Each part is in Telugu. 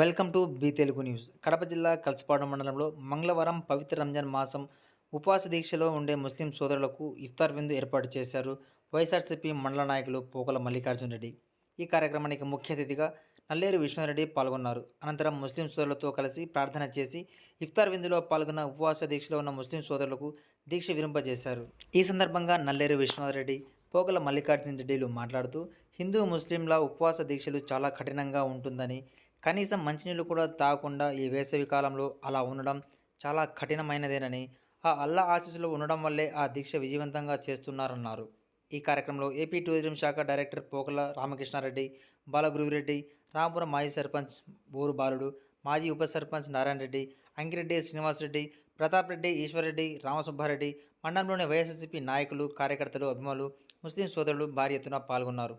Welcome to B Telugu news. Kadapa జిల్లా కల్సపాడు మండలంలో మంగళవారం పవిత్ర రంజాన్ మాసం ఉపవాస దీక్షలో ఉండే ముస్లిం సోదరులకు ఇఫ్తార్ విందు ఏర్పాటు చేశారు వైఎస్ఆర్సీపీ మండల నాయకులు పోకల మల్లికార్జున్ రెడ్డి. ఈ కార్యక్రమానికి ముఖ్య అతిథిగా నల్లేరు విశ్వనారెడ్డి పాల్గొన్నారు. అనంతరం ముస్లిం సోదరులతో కలిసి ప్రార్థన చేసి ఇఫ్తార్ విందులో పాల్గొన్న ఉపవాస దీక్షలో ఉన్న ముస్లిం సోదరులకు దీక్ష విరింపజేశారు. ఈ సందర్భంగా నల్లేరు విశ్వనాథరెడ్డి పోగల మల్లికార్జున రెడ్డిలు మాట్లాడుతూ హిందూ ముస్లింల ఉపవాస దీక్షలు చాలా కఠినంగా ఉంటుందని కనీసం మంచినీళ్ళు కూడా తాగకుండా ఈ వేసవి కాలంలో అలా ఉండడం చాలా కఠినమైనదేనని ఆ అల్లా ఆశీస్సులు ఉండడం వల్లే ఆ దీక్ష విజయవంతంగా చేస్తున్నారన్నారు. ఈ కార్యక్రమంలో ఏపీ టూరిజం శాఖ డైరెక్టర్ పోకల రామకృష్ణారెడ్డి బాలగురువిరెడ్డి రాంపురం మాజీ సర్పంచ్ బోరు బాలుడు మాజీ ఉప సర్పంచ్ నారాయణ రెడ్డి అంకిరెడ్డి శ్రీనివాసరెడ్డి ప్రతాప్ రెడ్డి ఈశ్వర్రెడ్డి రామసుబ్బారెడ్డి మండలంలోని వైఎస్ఎస్సీపీ నాయకులు కార్యకర్తలు అభిమానులు ముస్లిం సోదరులు భారీ ఎత్తున పాల్గొన్నారు.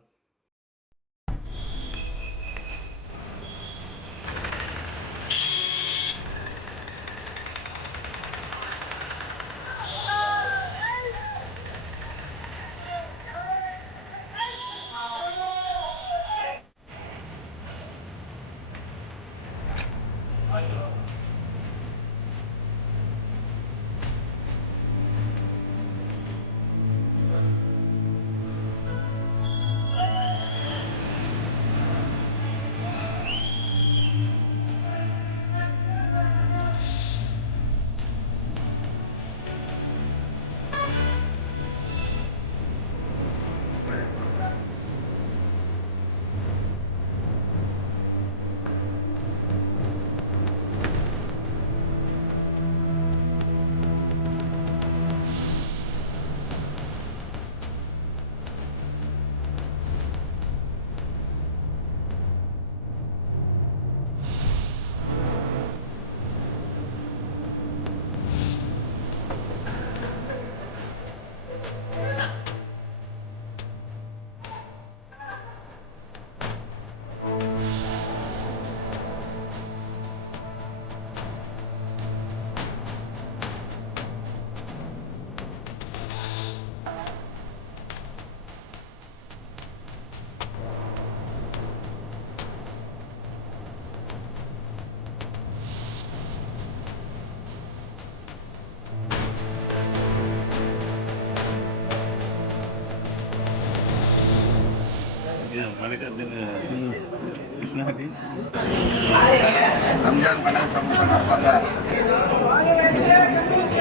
రంజాన్ పండుగ సందర్భంగా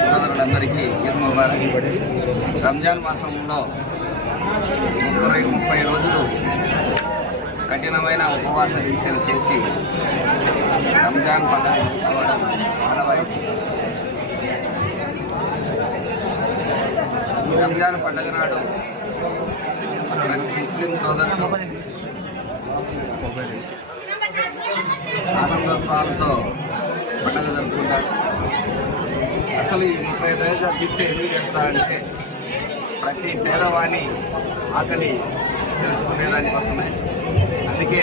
సోదరులందరికీ ఈద్ ముబారక్. రంజాన్ మాసంలో ముప్పై ముప్పై రోజులు కఠినమైన ఉపవాస దీక్షలు చేసి రంజాన్ పండుగ చేసుకోవడం ఆనవాయితీ రంజాన్ పండుగ నాడు ప్రతి ముస్లిం సోదరుడు ఆనందోత్సాహాలతో పండుగ జరుపుకుంటారు. అసలు ఈ ముప్పై రోజుల దీక్ష ఎందుకు చేస్తారంటే ప్రతి పేదవాణి ఆకలి తెలుసుకునేదానికోసమే అందుకే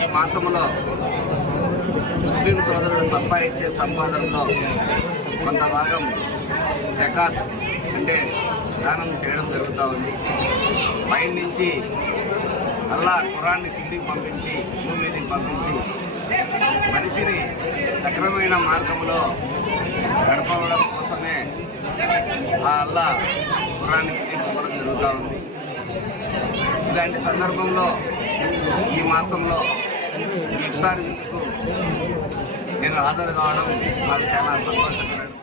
ఈ మాసంలో ముస్లిం సోదరుడు సంపాదించే సంపాదనలో కొంత భాగం జకాత్ అంటే దానం చేయడం జరుగుతూ ఉంది. పైన నుంచి అల్లా కురాన్ని కిందికి పంపించి భూమి మీదకి పంపించి మనిషిని సక్రమైన మార్గంలో గడపడం కోసమే ఆ అల్లా పురాణానికి తీసుకోవడం జరుగుతూ ఉంది. ఇలాంటి సందర్భంలో ఈ మాసంలో ఇఫ్తార్ విందుకు నేను హాజరు కావడం నాకు చాలా సంతోషకరం.